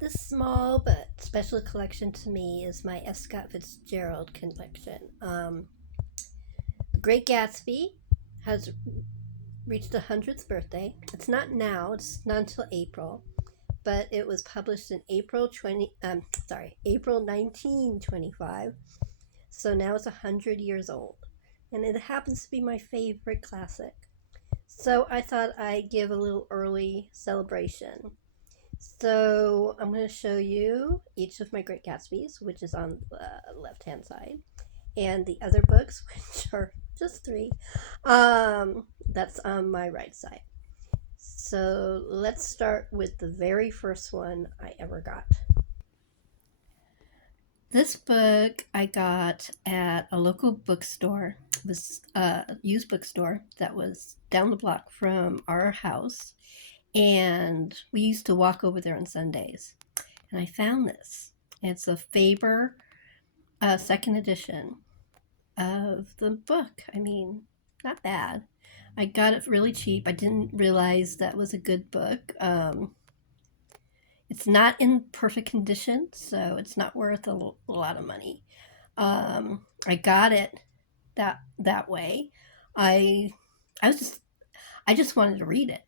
This small but special collection to me is my F. Scott Fitzgerald collection. Great Gatsby has reached the 100th birthday. It's not now, it's not until April, but it was published in April 1925. So now it's 100 years old. And it happens to be my favorite classic. So I thought I'd give a little early celebration. So I'm going to show you each of my Great Gatsbys, which is on the left-hand side, and the other books, which are just three, that's on my right side. So let's start with the very first one I ever got. This book I got at a local bookstore. It was a used bookstore that was down the block from our house, and we used to walk over there on Sundays. And I found this. It's a Faber second edition of the book. I mean, not bad. I got it really cheap. I didn't realize that was a good book. It's not in perfect condition, so it's not worth a lot of money. I got it that way. I I just wanted to read it.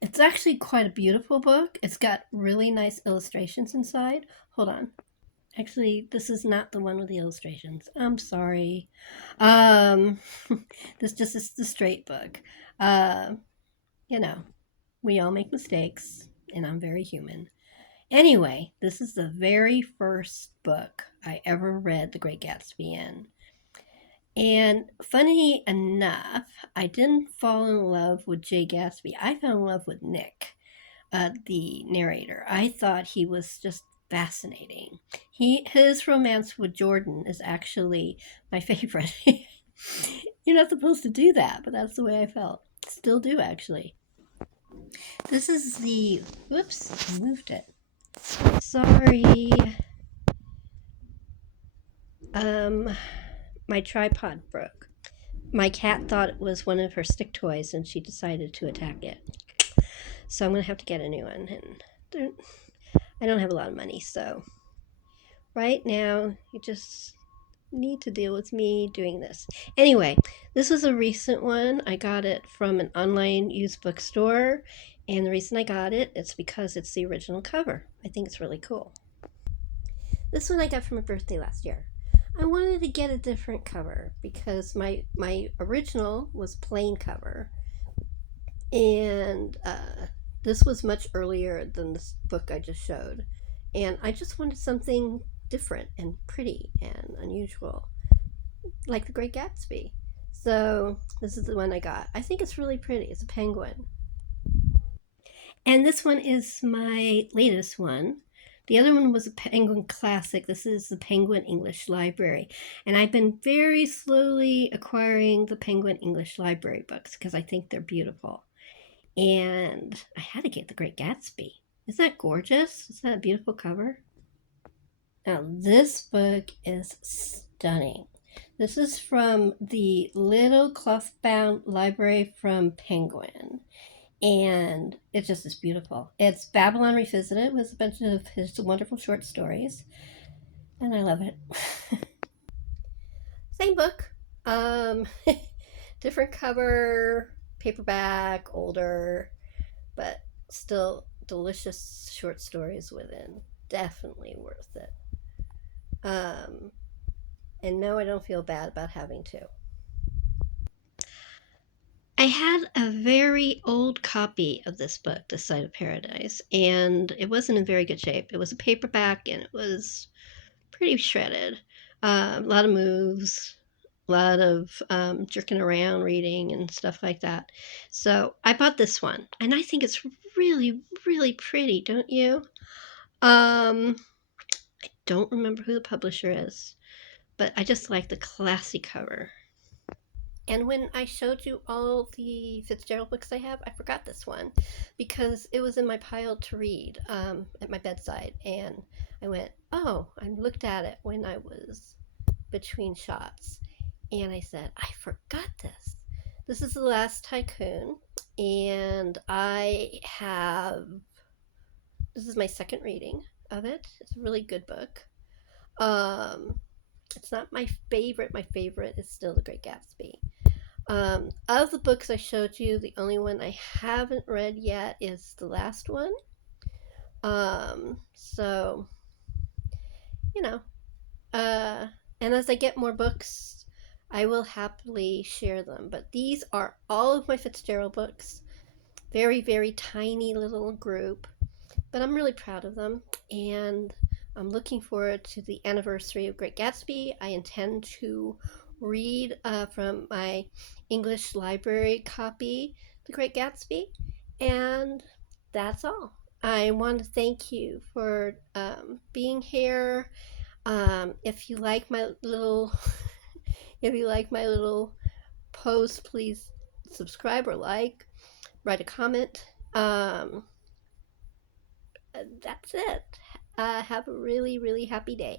It's actually quite a beautiful book. It's got really nice illustrations inside. Hold on. Actually, this is not the one with the illustrations. I'm sorry. Um, this just is the straight book. Uh, you know, we all make mistakes, and I'm very human. Anyway, this is the very first book I ever read The Great Gatsby in. And funny enough, I didn't fall in love with Jay Gatsby. I fell in love with Nick, the narrator. I thought he was just fascinating. His romance with Jordan is actually my favorite. You're not supposed to do that, but that's the way I felt. Still do, actually. This is the. Whoops, I moved it. Sorry. My tripod broke. My cat thought it was one of her stick toys and she decided to attack it. So I'm going to have to get a new one. And I don't have a lot of money, so right now you just need to deal with me doing this. Anyway, this was a recent one. I got it from an online used bookstore, and the reason I got it is because it's the original cover. I think it's really cool. This one I got for my birthday last year. I wanted to get a different cover because my original was plain cover, and this was much earlier than this book I just showed, and I just wanted something different and pretty and unusual, like The Great Gatsby. So this is the one I got. I think it's really pretty. It's a penguin. And this one is my latest one. The other one was a Penguin Classic. This is the Penguin English Library. And I've been very slowly acquiring the Penguin English Library books because I think they're beautiful. And I had to get The Great Gatsby. Isn't that gorgeous? Isn't that a beautiful cover? Now, this book is stunning. This is from the Little Cloth-Bound Library from Penguin. And it just is beautiful. It's Babylon Revisited with a bunch of his wonderful short stories. And I love it. Same book. Um, different cover, paperback, older, but still delicious short stories within. Definitely worth it. And no, I don't feel bad about having to. I had a very old copy of this book, The Side of Paradise, and it wasn't in very good shape. It was a paperback and it was pretty shredded. A lot of moves, a lot of jerking around reading and stuff like that. So I bought this one, and I think it's really, really pretty, don't you? I don't remember who the publisher is, but I just like the classy cover. And when I showed you all the Fitzgerald books I have, I forgot this one because it was in my pile to read at my bedside. And I went, oh, I looked at it when I was between shots. And I said, I forgot this. This is The Last Tycoon. And I have this is my second reading of it. It's a really good book. Um, it's not my favorite. My favorite is still The Great Gatsby. Of the books I showed you, the only one I haven't read yet is the last one. So, you know, and as I get more books, I will happily share them. But these are all of my Fitzgerald books. Very, very tiny little group, but I'm really proud of them. And I'm looking forward to the anniversary of Great Gatsby. I intend to read from my English library copy, The Great Gatsby. And that's all. I want to thank you for being here. If you like my little, if you like my little post, please subscribe or like, write a comment. That's it. Have a really, really happy day.